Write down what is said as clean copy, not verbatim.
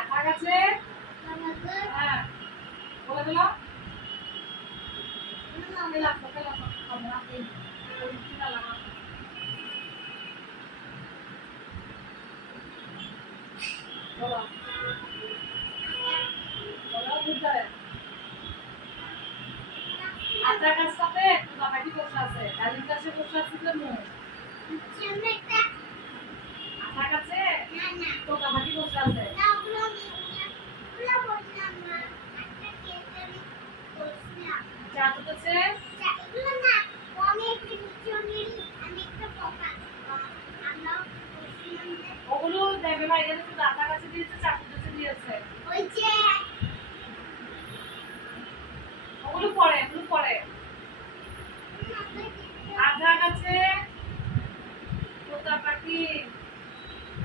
আঠা গাছে হ্যাঁ বলে দিল আঠা গাছটাতে বাবাটি বসে আছে ডালিম গাছে বসে আছে কেন আঠা গাছে তো বাবাটি বসে আছে ওগুলো দেবে ভাই এখানে শুধু আঠা গাছে দিয়েছে চাকু গাছে দিয়েছে ওগুলো পরে আঠা গাছে তোতা পাখি